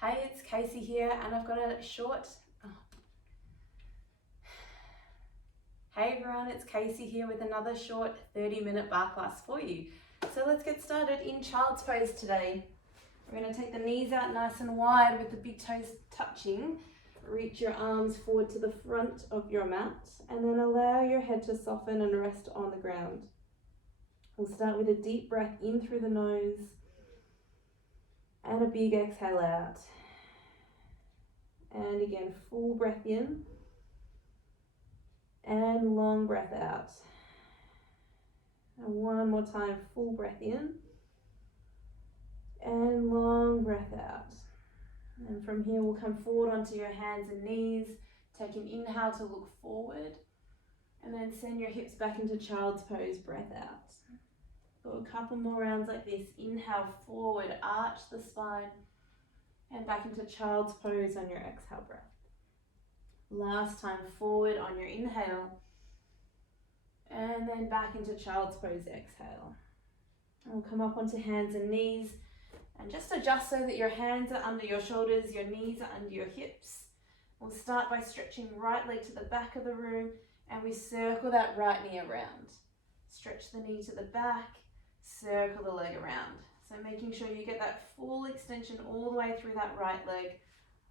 Hey, it's Casey here, and I've got a short... Hey everyone, it's Casey here with another short 30-minute bar class for you. So let's get started in child's pose today. We're going to take the knees out nice and wide with the big toes touching. Reach your arms forward to the front of your mat, and then allow your head to soften and rest on the ground. We'll start with a deep breath in through the nose, and a big exhale out. And again, full breath in, and long breath out. And one more time, full breath in, and long breath out. And from here, we'll come forward onto your hands and knees. Take an inhale to look forward, and then send your hips back into child's pose, breath out. Go a couple more rounds like this. Inhale forward, arch the spine, and back into child's pose on your exhale breath. Last time, forward on your inhale, and then back into child's pose, exhale. And we'll come up onto hands and knees, and just adjust so that your hands are under your shoulders, your knees are under your hips. We'll start by stretching right leg to the back of the room, and we circle that right knee around. Stretch the knee to the back, circle the leg around. So making sure you get that full extension all the way through that right leg,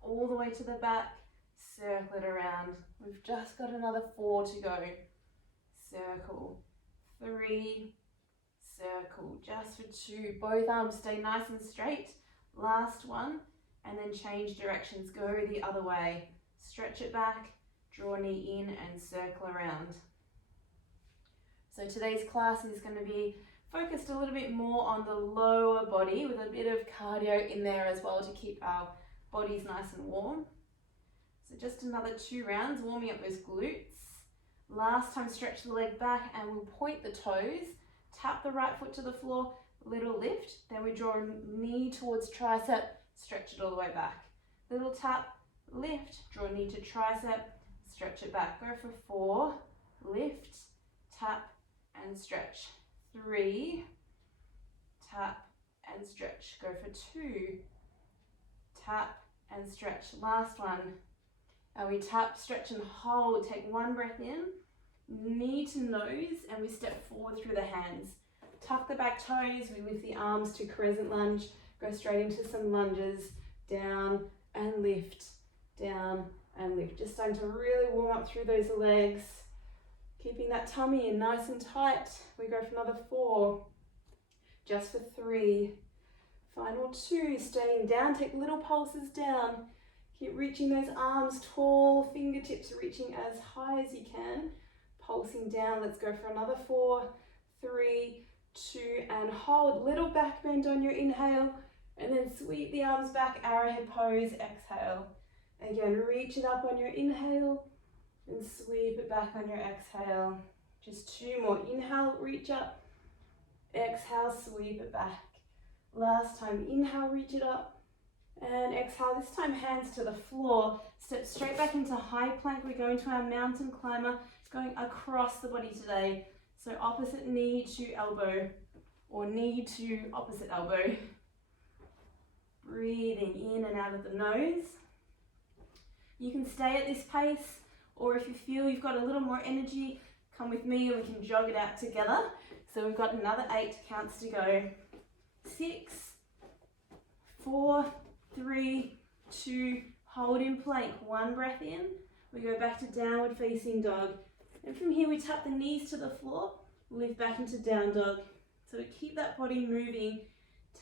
all the way to the back, circle it around. We've just got another 4 to go. Circle, 3, circle, just for 2. Both arms stay nice and straight. Last one, and then change directions, go the other way. Stretch it back, draw knee in and circle around. So today's class is going to be focused a little bit more on the lower body with a bit of cardio in there as well to keep our bodies nice and warm. So just another 2 rounds, warming up those glutes. Last time, stretch the leg back and we'll point the toes, tap the right foot to the floor, little lift, then we draw knee towards tricep, stretch it all the way back. Little tap, lift, draw knee to tricep, stretch it back. Go for 4, lift, tap and stretch. 3, tap and stretch. Go for 2, tap and stretch. Last one. And we tap, stretch and hold. Take 1 breath in, knee to nose, and we step forward through the hands. Tuck the back toes, we lift the arms to crescent lunge, go straight into some lunges, down and lift, down and lift. Just starting to really warm up through those legs. Keeping that tummy in nice and tight. We go for another 4, just for 3, final 2, staying down, take little pulses down. Keep reaching those arms tall, fingertips reaching as high as you can. Pulsing down, let's go for another 4, 3, 2, and hold. Little back bend on your inhale, and then sweep the arms back, arrowhead pose, exhale. Again, reach it up on your inhale, and sweep it back on your exhale. Just 2 more. Inhale, reach up. Exhale, sweep it back. Last time, inhale, reach it up. And exhale, this time hands to the floor. Step straight back into high plank. We go into our mountain climber. It's going across the body today. So opposite knee to elbow, or knee to opposite elbow. Breathing in and out of the nose. You can stay at this pace, or if you feel you've got a little more energy, come with me and we can jog it out together. So we've got another 8 counts to go. 6, 4, 3, 2, hold in plank. 1 breath in. We go back to downward facing dog. And from here we tap the knees to the floor, lift back into down dog. So we keep that body moving,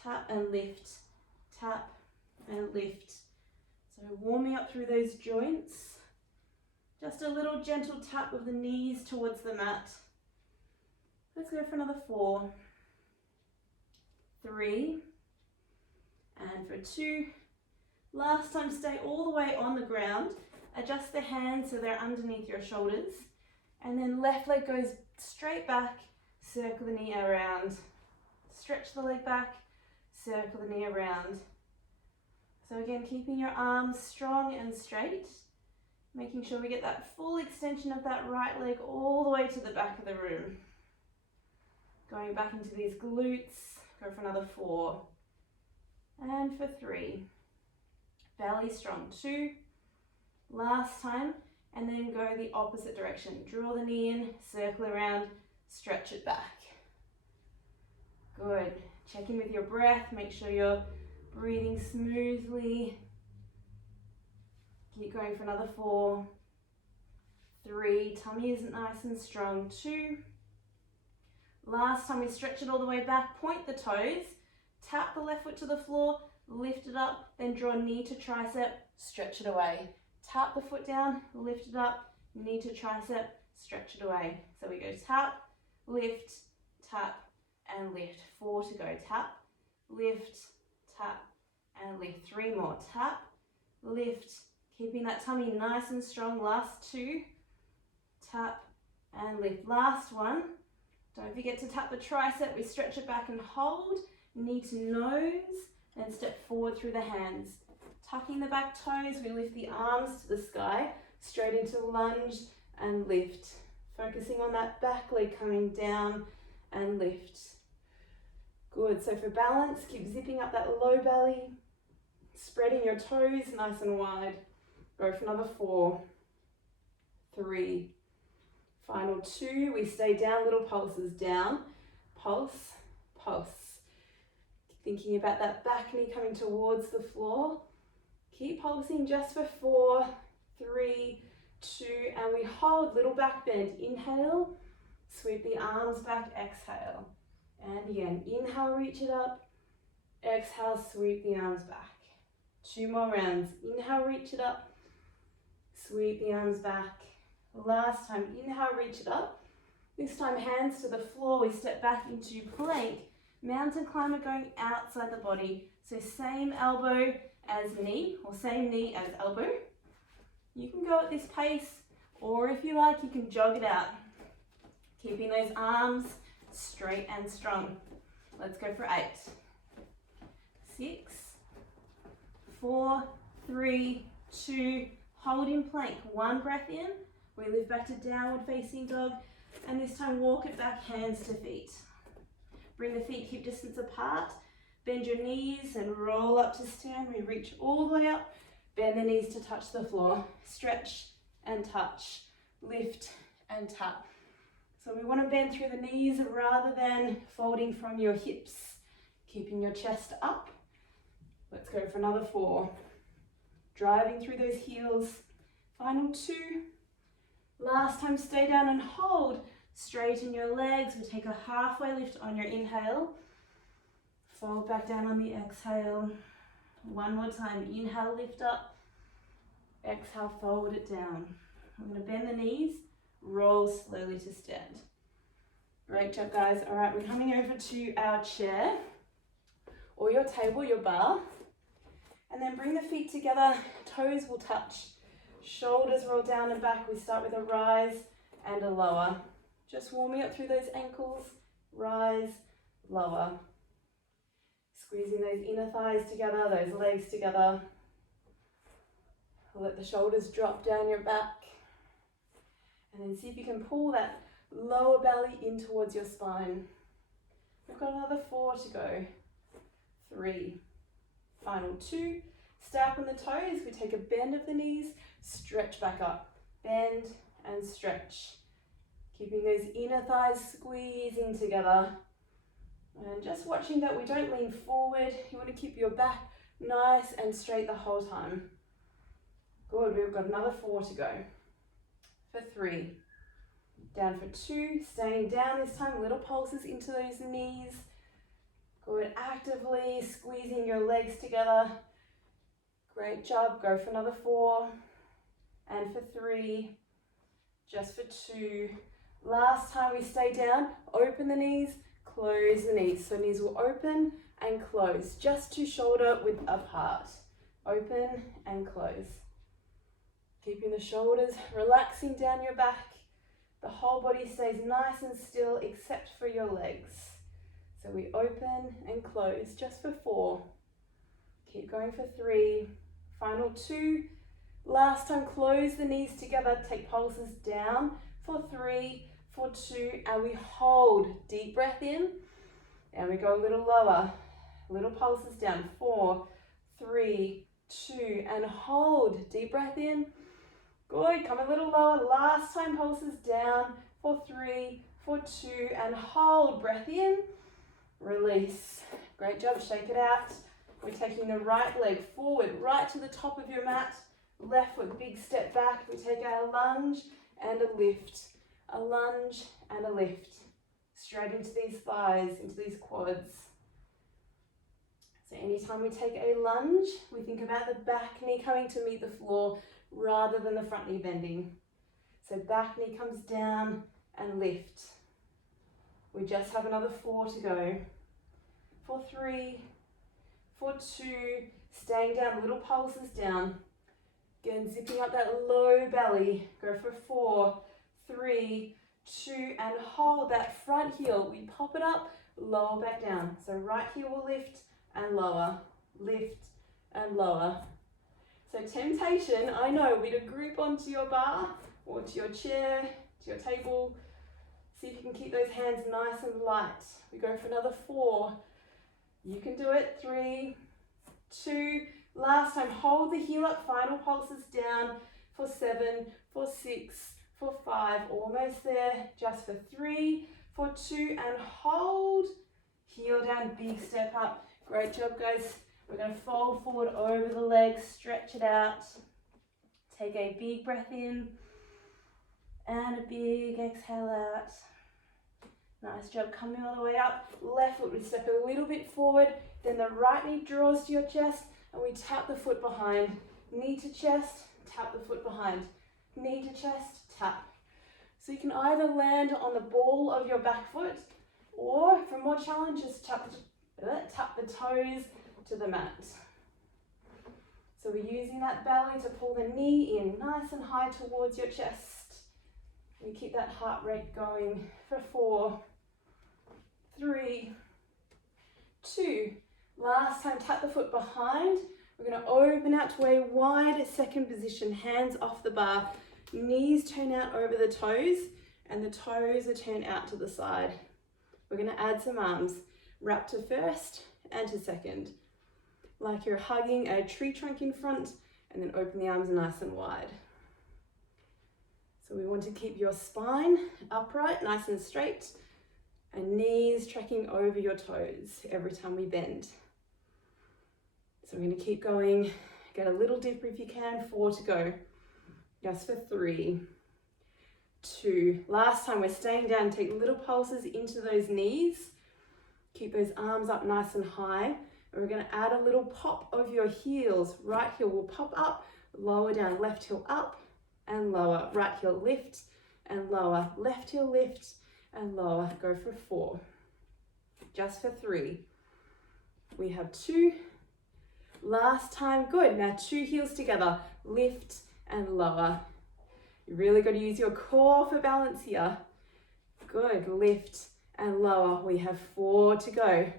tap and lift, tap and lift. So warming up through those joints. Just a little gentle tap of the knees towards the mat. Let's go for another 4, 3, and for 2. Last time, stay all the way on the ground. Adjust the hands so they're underneath your shoulders. And then left leg goes straight back, circle the knee around. Stretch the leg back, circle the knee around. So again, keeping your arms strong and straight. Making sure we get that full extension of that right leg all the way to the back of the room. Going back into these glutes, go for another 4. And for 3. belly strong. 2, last time, and then go the opposite direction. Draw the knee in, circle around, stretch it back. Good. Check in with your breath, make sure you're breathing smoothly. Keep going for another 4, 3, tummy is nice and strong. 2, last time we stretch it all the way back, point the toes, tap the left foot to the floor, lift it up, then draw knee to tricep, stretch it away. Tap the foot down, lift it up, knee to tricep, stretch it away. So we go tap, lift, tap, and lift. 4 to go. Tap, lift, tap, and lift. 3 more. Tap, lift, keeping that tummy nice and strong. Last 2, tap, and lift. Last one. Don't forget to tap the tricep. We stretch it back and hold, knee to nose, then step forward through the hands. Tucking the back toes, we lift the arms to the sky, straight into lunge and lift. Focusing on that back leg coming down and lift. Good, so for balance, keep zipping up that low belly, spreading your toes nice and wide. Go for another 4, 3, final 2, we stay down, little pulses down, pulse, pulse. Thinking about that back knee coming towards the floor. Keep pulsing just for 4, 3, 2, and we hold, little back bend. Inhale, sweep the arms back, exhale. And again, inhale, reach it up. Exhale, sweep the arms back. 2 more rounds. Inhale, reach it up. Sweep the arms back. Last time, inhale, reach it up. This time, hands to the floor. We step back into plank. Mountain climber going outside the body. So same elbow as knee, or same knee as elbow. You can go at this pace, or if you like, you can jog it out. Keeping those arms straight and strong. Let's go for 8, 6, 4, 3, 2, hold in plank. 1 breath in, we lift back to downward facing dog, and this time walk it back, hands to feet. Bring the feet hip distance apart, bend your knees and roll up to stand. We reach all the way up, bend the knees to touch the floor, stretch and touch, lift and tap. So we want to bend through the knees rather than folding from your hips, keeping your chest up. Let's go for another 4. Driving through those heels. Final 2. Last time, stay down and hold. Straighten your legs. We take a halfway lift on your inhale. Fold back down on the exhale. 1 more time. Inhale, lift up. Exhale, fold it down. I'm going to bend the knees. Roll slowly to stand. Great job, guys. All right, we're coming over to our chair or your table, your bar. And then bring the feet together. Toes will touch. Shoulders roll down and back. We start with a rise and a lower. Just warming up through those ankles. Rise, lower. Squeezing those inner thighs together, those legs together. Let the shoulders drop down your back. And then see if you can pull that lower belly in towards your spine. We've got another 4 to go. 3. Final 2. Stay up on the toes. We take a bend of the knees, stretch back up. Bend and stretch. Keeping those inner thighs squeezing together. And just watching that we don't lean forward. You want to keep your back nice and straight the whole time. Good, we've got another 4 to go. For 3. Down for 2, staying down this time, little pulses into those knees. Good, actively squeezing your legs together. Great job, go for another 4. And for 3, just for 2. Last time we stay down, open the knees, close the knees. So knees will open and close, just to shoulder width apart. Open and close. Keeping the shoulders relaxing down your back. The whole body stays nice and still except for your legs. So we open and close just for 4. Keep going for 3. Final 2. Last time, close the knees together. Take pulses down for 3, for 2, and we hold. Deep breath in. And we go a little lower. Little pulses down. 4, 3, 2, and hold. Deep breath in. Good, come a little lower. Last time, pulses down for 3, for 2, and hold. Breath in, release. Great job, shake it out. We're taking the right leg forward, right to the top of your mat. Left foot, big step back. We take our lunge and a lift. A lunge and a lift. Straight into these thighs, into these quads. So anytime we take a lunge, we think about the back knee coming to meet the floor rather than the front knee bending. So back knee comes down and lift. We just have another 4 to go. For 3, for 2, staying down, little pulses down. Again, zipping up that low belly. Go for 4, 3, 2, and hold that front heel. We pop it up, lower back down. So right heel will lift and lower, lift and lower. So temptation, I know, we to group onto your bar or to your chair, to your table. See if you can keep those hands nice and light. We go for another 4. You can do it. 3, 2, last time. Hold the heel up, final pulses down for 7, for 6, for 5, almost there. Just for 3, for 2, and hold. Heel down, big step up. Great job, guys. We're going to fold forward over the legs, stretch it out. Take a big breath in and a big exhale out. Nice job, coming all the way up. Left foot, we step a little bit forward, then the right knee draws to your chest and we tap the foot behind. Knee to chest, tap the foot behind. Knee to chest, tap. So you can either land on the ball of your back foot or, for more challenge, just tap the toes to the mat. So we're using that belly to pull the knee in nice and high towards your chest. We keep that heart rate going for 4, 3, 2. Last time, tap the foot behind. We're going to open out to a wide second position, hands off the bar, knees turn out over the toes, and the toes are turned out to the side. We're going to add some arms, wrap to first and to second. Like you're hugging a tree trunk in front, and then open the arms nice and wide. So we want to keep your spine upright, nice and straight, and knees tracking over your toes every time we bend. So we're going to keep going. Get a little deeper if you can. 4 to go. Just for 3, 2. Last time, we're staying down. Take little pulses into those knees. Keep those arms up nice and high. And we're going to add a little pop of your heels. Right heel will pop up, lower down. Left heel up and lower. Right heel lift and lower. Left heel lift and lower. Go for 4. Just for 3. We have 2. Last time, good. Now 2 heels together. Lift and lower. You really got to use your core for balance here. Good. Lift and lower. We have 4 to go.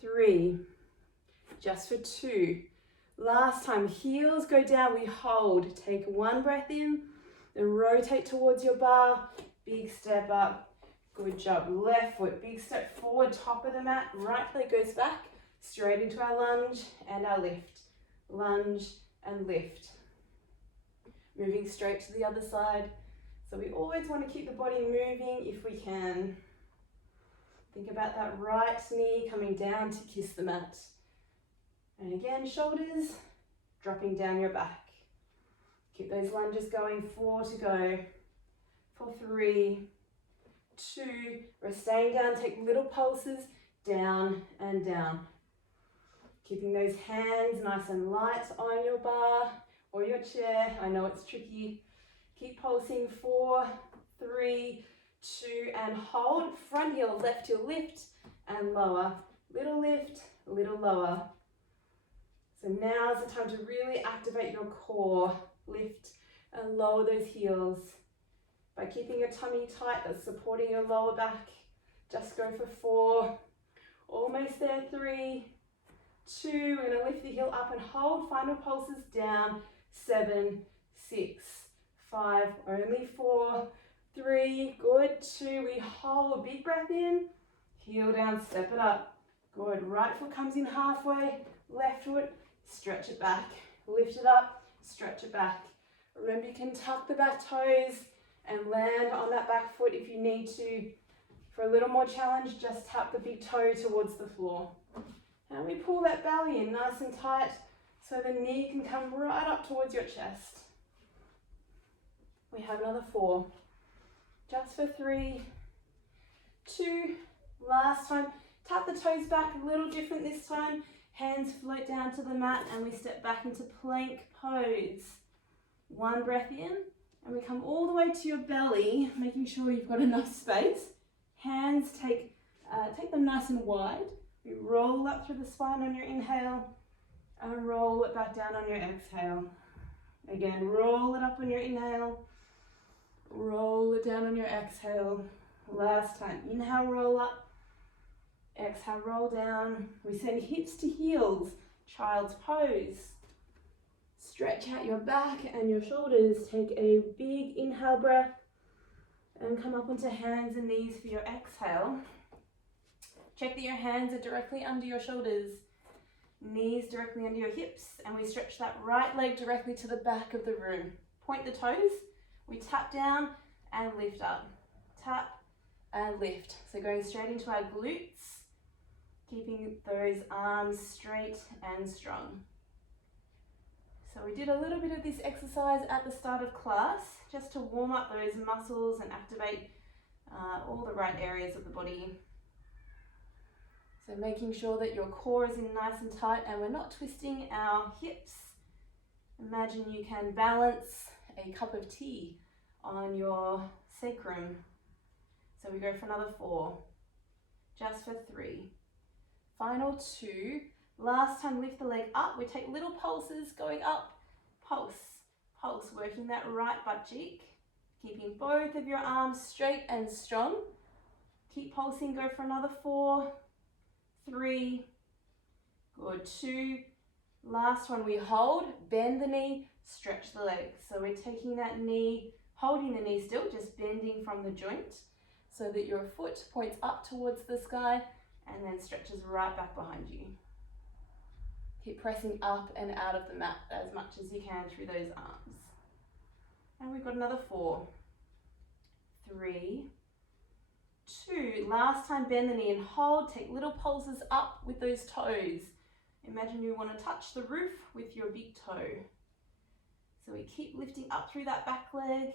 3. Just for 2. Last time, heels go down, we hold. Take 1 breath in, then rotate towards your bar. Big step up. Good job. Left foot, big step forward, top of the mat. Right leg goes back, straight into our lunge and our lift. Lunge and lift. Moving straight to the other side. So we always want to keep the body moving if we can. Think about that right knee coming down to kiss the mat. And again, shoulders dropping down your back. Keep those lunges going. 4 to go. For 3, 2. We're staying down. Take little pulses down and down. Keeping those hands nice and light on your bar or your chair. I know it's tricky. Keep pulsing. 4, 3, 2, and hold. Front heel, left heel lift and lower. Little lift, little lower. So now's the time to really activate your core. Lift and lower those heels. By keeping your tummy tight, that's supporting your lower back. Just go for 4. Almost there. 3, 2. We're going to lift the heel up and hold. Final pulses down. 7, 6, 5. Only 4, 3. Good. 2. We hold. Big breath in. Heel down. Step it up. Good. Right foot comes in halfway. Left foot. Stretch it back. Lift it up, stretch it back. Remember, you can tuck the back toes and land on that back foot if you need to. For a little more challenge, just tap the big toe towards the floor. And we pull that belly in nice and tight so the knee can come right up towards your chest. We have another 4. Just for 3, 2, last time. Tap the toes back, a little different this time. Hands float down to the mat and we step back into plank pose. 1 breath in and we come all the way to your belly, making sure you've got enough space. Hands take them nice and wide. We roll up through the spine on your inhale and roll it back down on your exhale. Again, roll it up on your inhale, roll it down on your exhale. Last time, inhale, roll up, exhale, roll down. We send hips to heels, child's pose. Stretch out your back and your shoulders. Take a big inhale breath and come up onto hands and knees for your exhale. Check that your hands are directly under your shoulders, knees directly under your hips, and we stretch that right leg directly to the back of the room. Point the toes, we tap down and lift up. Tap and lift. So going straight into our glutes, keeping those arms straight and strong. So we did a little bit of this exercise at the start of class, just to warm up those muscles and activate all the right areas of the body. So making sure that your core is in nice and tight and we're not twisting our hips. Imagine you can balance a cup of tea on your sacrum. So we go for another 4, just for 3. Final 2. Last time, lift the leg up. We take little pulses going up. Pulse, pulse, working that right butt cheek. Keeping both of your arms straight and strong. Keep pulsing, go for another 4, 3, good, 2. Last one, we hold, bend the knee, stretch the leg. So we're taking that knee, holding the knee still, just bending from the joint so that your foot points up towards the sky and then stretches right back behind you. Keep pressing up and out of the mat as much as you can through those arms. And we've got another 4, 3, 2. Last time, bend the knee and hold. Take little pulses up with those toes. Imagine you want to touch the roof with your big toe. So we keep lifting up through that back leg.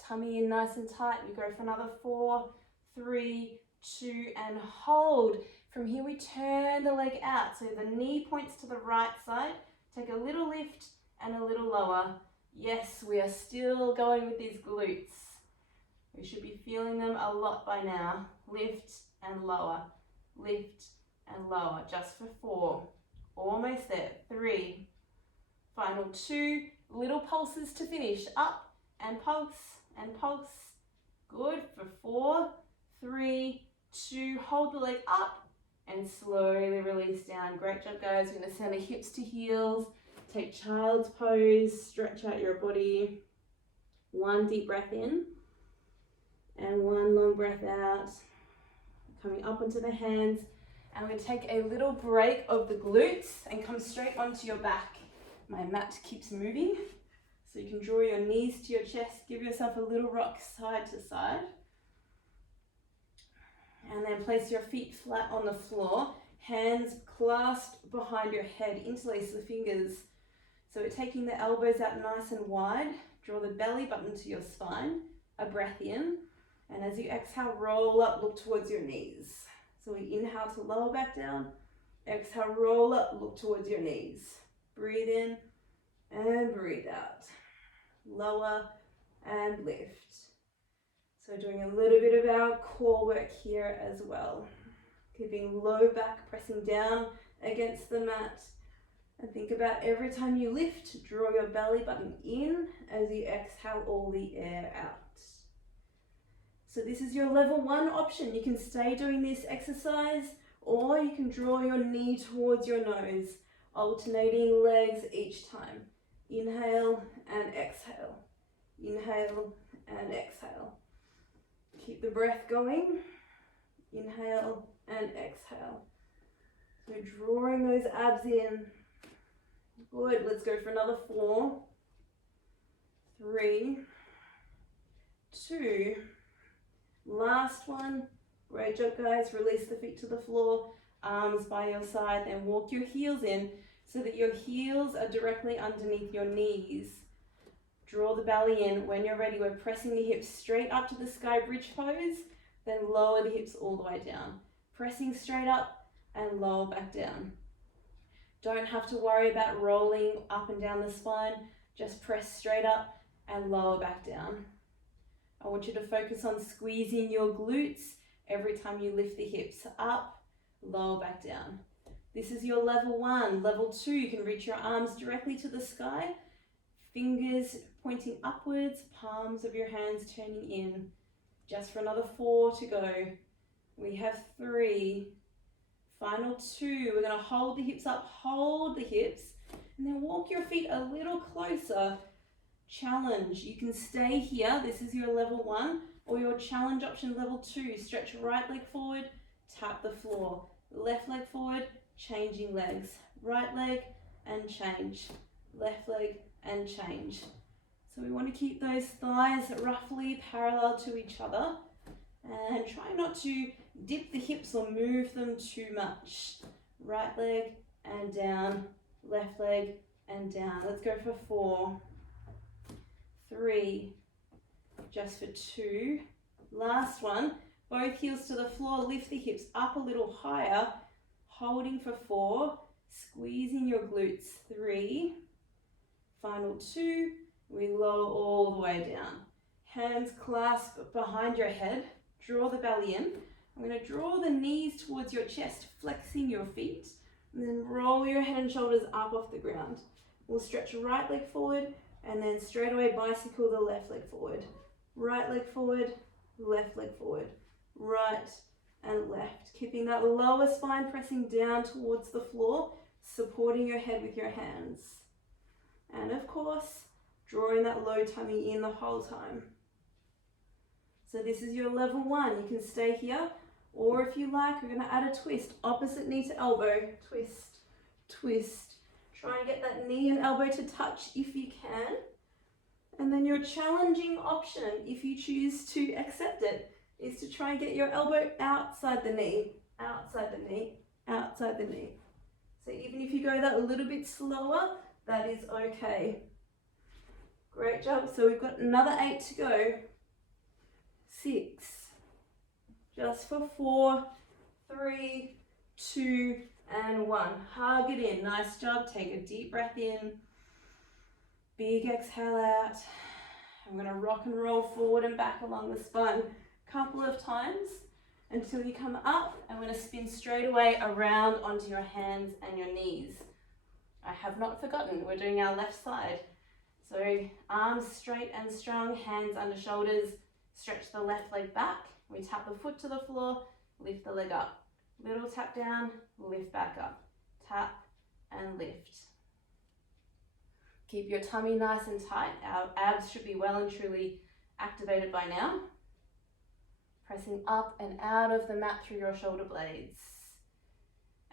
Tummy in nice and tight. We go for another 4, 3, 2, and hold. From here we turn the leg out. So the knee points to the right side. Take a little lift and a little lower. Yes, we are still going with these glutes. We should be feeling them a lot by now. Lift and lower, lift and lower, just for 4. Almost there, 3. Final 2, little pulses to finish. Up and pulse and pulse. Good, for 4, 3, 2, hold the leg up and slowly release down. Great job, guys. We're gonna send the hips to heels. Take child's pose, stretch out your body. 1 deep breath in. And 1 long breath out. Coming up onto the hands. And we're going to take a little break of the glutes and come straight onto your back. My mat keeps moving. So you can draw your knees to your chest. Give yourself a little rock side to side. And then place your feet flat on the floor. Hands clasped behind your head. Interlace the fingers. So we're taking the elbows out nice and wide. Draw the belly button to your spine. A breath in. And as you exhale, roll up, look towards your knees. So we inhale to lower back down. Exhale, roll up, look towards your knees. Breathe in and breathe out. Lower and lift. So doing a little bit of our core work here as well. Keeping low back, pressing down against the mat. And think about every time you lift, draw your belly button in as you exhale all the air out. So this is your level 1 option. You can stay doing this exercise or you can draw your knee towards your nose, alternating legs each time. Inhale and exhale. Inhale and exhale. Keep the breath going. Inhale and exhale. So drawing those abs in. Good, let's go for another 4, 3, 2, last one. Great job, guys. Release the feet to the floor, arms by your side, then walk your heels in so that your heels are directly underneath your knees. Draw the belly in. When you're ready, we're pressing the hips straight up to the sky bridge pose, then lower the hips all the way down. Pressing straight up and lower back down. Don't have to worry about rolling up and down the spine. Just press straight up and lower back down. I want you to focus on squeezing your glutes every time you lift the hips up, lower back down. This is your level 1. Level 2, you can reach your arms directly to the sky, fingers pointing upwards, palms of your hands turning in. Just for another 4 to go. We have 3. Final 2. We're going to hold the hips up, hold the hips, and then walk your feet a little closer. Challenge. You can stay here. This is your level 1, or your challenge option level 2. Stretch right leg forward, tap the floor. Left leg forward, changing legs. Right leg and change. Left leg and change. So we want to keep those thighs roughly parallel to each other and try not to dip the hips or move them too much. Right leg and down, left leg and down. Let's go for 4, 3, just for 2. Last one, both heels to the floor, lift the hips up a little higher, holding for 4, squeezing your glutes. 3, final 2, we lower all the way down. Hands clasp behind your head, draw the belly in. I'm going to draw the knees towards your chest, flexing your feet, and then roll your head and shoulders up off the ground. We'll stretch right leg forward, and then straight away bicycle the left leg forward. Right leg forward, left leg forward. Right and left. Keeping that lower spine pressing down towards the floor, supporting your head with your hands. And of course, drawing that low tummy in the whole time. So this is your level 1. You can stay here, or if you like, we're going to add a twist. Opposite knee to elbow, twist, twist. Try and get that knee and elbow to touch if you can. And then your challenging option, if you choose to accept it, is to try and get your elbow outside the knee, outside the knee, outside the knee. So even if you go that a little bit slower, that is okay. Great job. So we've got another 8 to go. 6, just for 4, 3, 2, and 1. Hug it in. Nice job. Take a deep breath in. Big exhale out. I'm going to rock and roll forward and back along the spine a couple of times until you come up. I'm going to spin straight away around onto your hands and your knees. I have not forgotten, we're doing our left side. So arms straight and strong, hands under shoulders. Stretch the left leg back. We tap the foot to the floor, lift the leg up. Little tap down, lift back up. Tap and lift. Keep your tummy nice and tight. Our abs should be well and truly activated by now. Pressing up and out of the mat through your shoulder blades.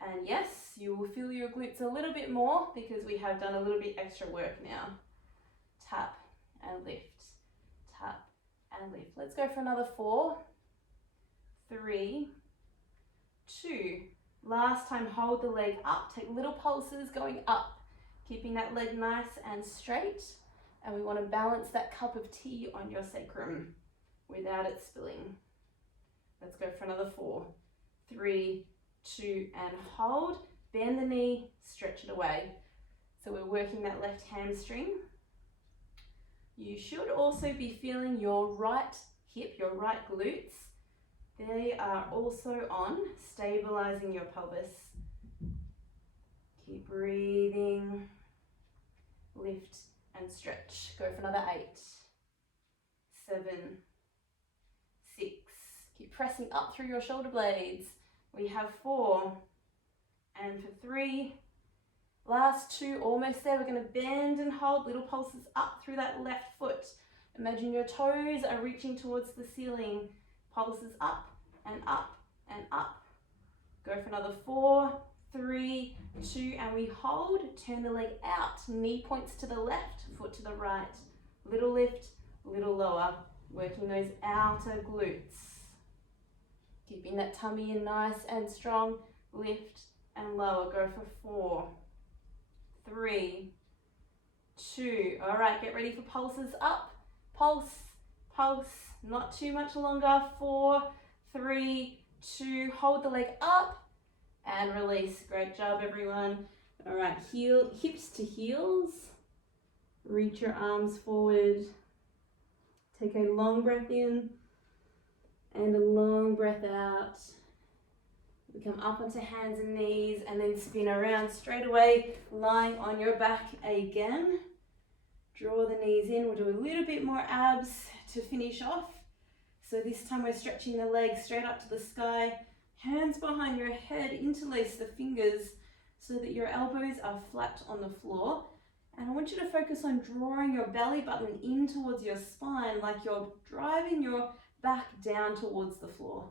And yes, you will feel your glutes a little bit more because we have done a little bit extra work now. Tap and lift. Tap and lift. Let's go for another 4, 3, 2. Last time, hold the leg up. Take little pulses going up, keeping that leg nice and straight. And we want to balance that cup of tea on your sacrum without it spilling. Let's go for another 4, 3, 2, and hold. Bend the knee, stretch it away. So we're working that left hamstring. You should also be feeling your right hip, your right glutes. They are also on, stabilizing your pelvis. Keep breathing. Lift and stretch. Go for another 8, 7, 6. Keep pressing up through your shoulder blades. We have 4, and for 3. Last 2, almost there. We're going to bend and hold, little pulses up through that left foot. Imagine your toes are reaching towards the ceiling. Pulses up and up and up. Go for another 4, 3, 2, and we hold. Turn the leg out. Knee points to the left, foot to the right. Little lift, little lower. Working those outer glutes. Keeping that tummy in nice and strong. Lift and lower. Go for 4, 3, 2. All right, get ready for pulses up. Pulse, pulse, not too much longer. 4, 3, 2. Hold the leg up and release. Great job, everyone. All right, hips to heels. Reach your arms forward. Take a long breath in and a long breath out. We come up onto hands and knees and then spin around straight away, lying on your back again. Draw the knees in. We'll do a little bit more abs to finish off. So this time we're stretching the legs straight up to the sky. Hands behind your head, interlace the fingers so that your elbows are flat on the floor. And I want you to focus on drawing your belly button in towards your spine, like you're driving your back down towards the floor.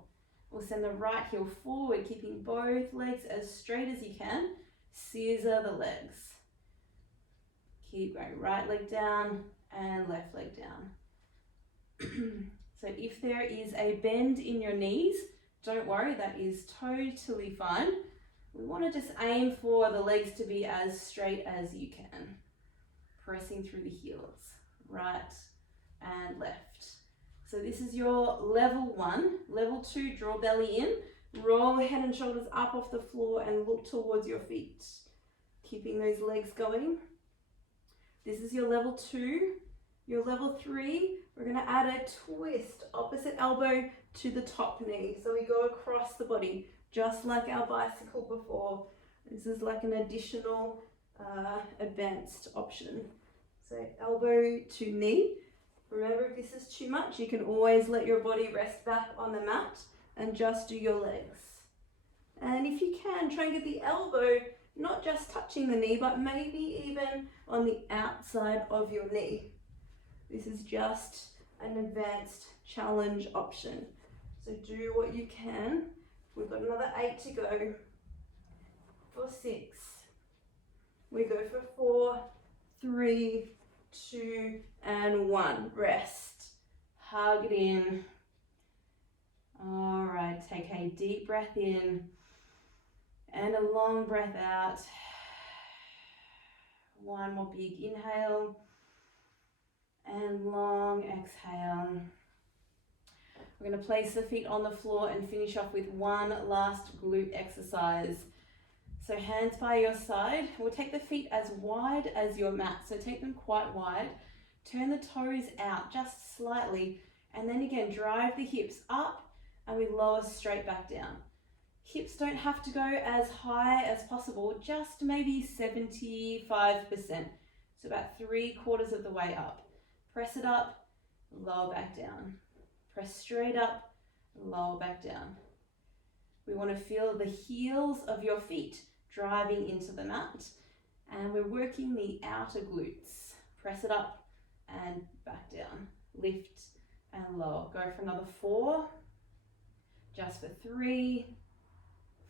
We'll send the right heel forward, keeping both legs as straight as you can. Scissor the legs. Keep going, right leg down and left leg down. So if there is a bend in your knees, don't worry, that is totally fine. We want to just aim for the legs to be as straight as you can. Pressing through the heels, right and left. So this is your level 1. Level 2, draw belly in, roll head and shoulders up off the floor and look towards your feet. Keeping those legs going. This is your level 2. Your level 3, we're going to add a twist, opposite elbow to the top knee. So we go across the body, just like our bicycle before. This is like an additional advanced option. So elbow to knee. Remember, if this is too much, you can always let your body rest back on the mat and just do your legs. And if you can, try and get the elbow not just touching the knee, but maybe even on the outside of your knee. This is just an advanced challenge option. So do what you can. We've got another 8 to go. For 6. We go for 4, 3, 2, and 1. Rest. Hug it in. All right, take a deep breath in and a long breath out. One more big inhale and long exhale. We're going to place the feet on the floor and finish off with one last glute exercise. So hands by your side. We'll take the feet as wide as your mat. So take them quite wide. Turn the toes out just slightly. And then again, drive the hips up and we lower straight back down. Hips don't have to go as high as possible, just maybe 75%. So about 3/4 of the way up. Press it up, lower back down. Press straight up, lower back down. We want to feel the heels of your feet driving into the mat. And we're working the outer glutes. Press it up and back down. Lift and lower. Go for another 4. Just for 3.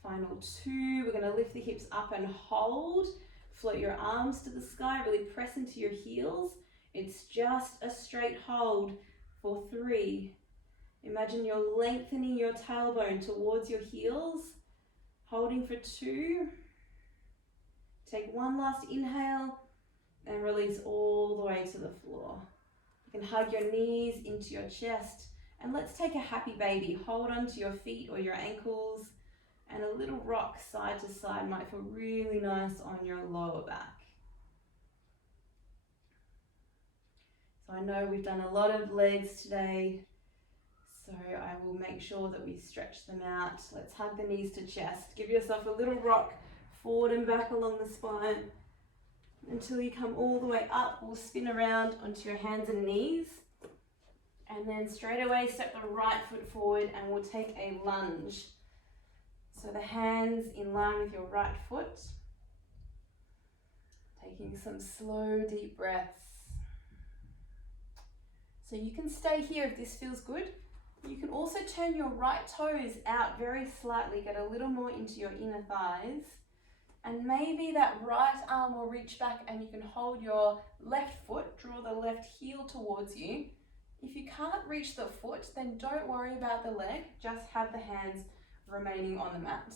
Final 2. We're going to lift the hips up and hold. Float your arms to the sky. Really press into your heels. It's just a straight hold for 3. Imagine you're lengthening your tailbone towards your heels. Holding for 2. Take one last inhale and release all the way to the floor. You can hug your knees into your chest. And let's take a happy baby. Hold onto your feet or your ankles. And a little rock side to side might feel really nice on your lower back. So I know we've done a lot of legs today. So I will make sure that we stretch them out. Let's hug the knees to chest. Give yourself a little rock forward and back along the spine until you come all the way up. We'll spin around onto your hands and knees. And then straight away step the right foot forward and we'll take a lunge. So the hands in line with your right foot. Taking some slow, deep breaths. So you can stay here if this feels good. You can also turn your right toes out very slightly, get a little more into your inner thighs. And maybe that right arm will reach back and you can hold your left foot, draw the left heel towards you. If you can't reach the foot, then don't worry about the leg, just have the hands remaining on the mat.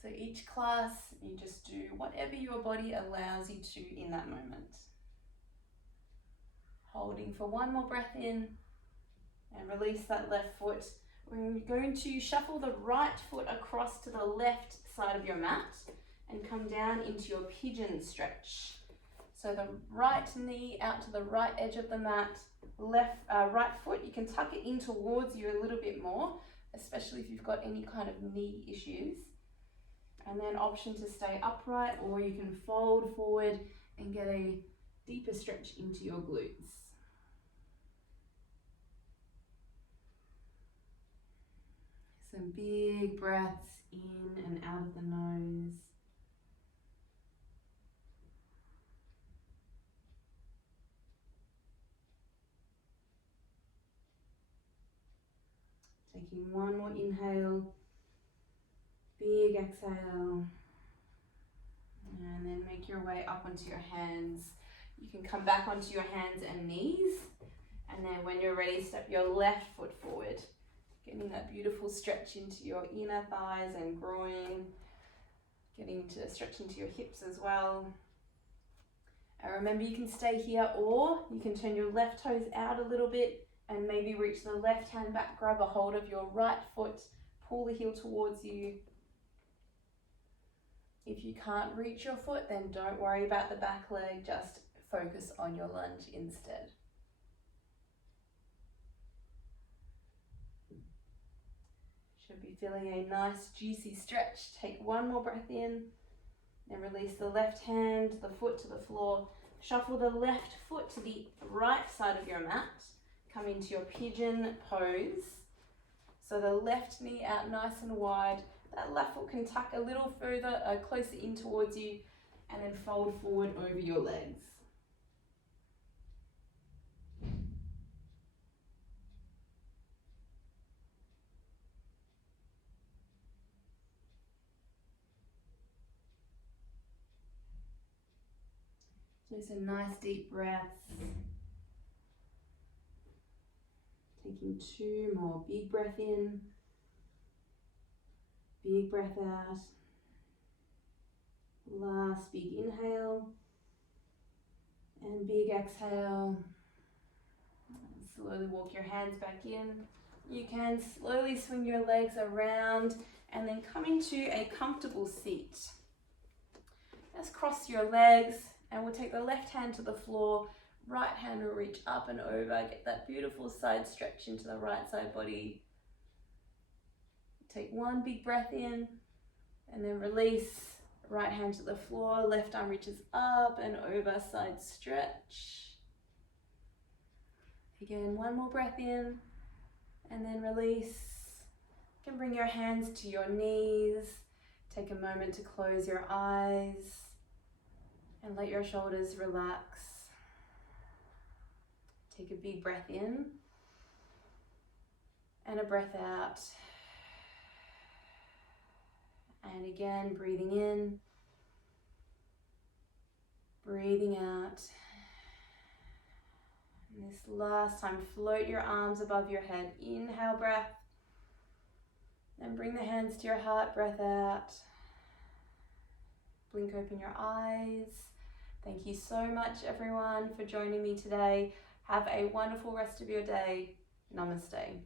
So each class, you just do whatever your body allows you to in that moment. Holding for one more breath in and release that left foot. We're going to shuffle the right foot across to the left side of your mat and come down into your pigeon stretch. So the right knee out to the right edge of the mat, right foot, you can tuck it in towards you a little bit more, especially if you've got any kind of knee issues. And then option to stay upright, or you can fold forward and get a deeper stretch into your glutes. Some big breaths in and out of the nose. Taking one more inhale, big exhale, and then make your way up onto your hands. You can come back onto your hands and knees, and then when you're ready, step your left foot forward, getting that beautiful stretch into your inner thighs and groin, getting to stretch into your hips as well. And remember, you can stay here, or you can turn your left toes out a little bit and maybe reach the left hand back, grab a hold of your right foot, pull the heel towards you. If you can't reach your foot, then don't worry about the back leg, just focus on your lunge instead. Should be feeling a nice juicy stretch. Take one more breath in, then release the left hand, the foot to the floor. Shuffle the left foot to the right side of your mat. Come into your pigeon pose. So the left knee out nice and wide. That left foot can tuck a little further, closer in towards you, and then fold forward over your legs. So some nice deep breaths. Taking two more. Big breath in. Big breath out. Last big inhale. And big exhale. And slowly walk your hands back in. You can slowly swing your legs around and then come into a comfortable seat. Just cross your legs and we'll take the left hand to the floor. Right hand will reach up and over. Get that beautiful side stretch into the right side body. Take one big breath in and then release. Right hand to the floor, left arm reaches up and over, side stretch. Again, one more breath in and then release. You can bring your hands to your knees. Take a moment to close your eyes and let your shoulders relax. Take a big breath in and a breath out. And again, breathing in, breathing out. And this last time, float your arms above your head. Inhale, breath. Then bring the hands to your heart, breath out. Blink open your eyes. Thank you so much, everyone, for joining me today. Have a wonderful rest of your day. Namaste.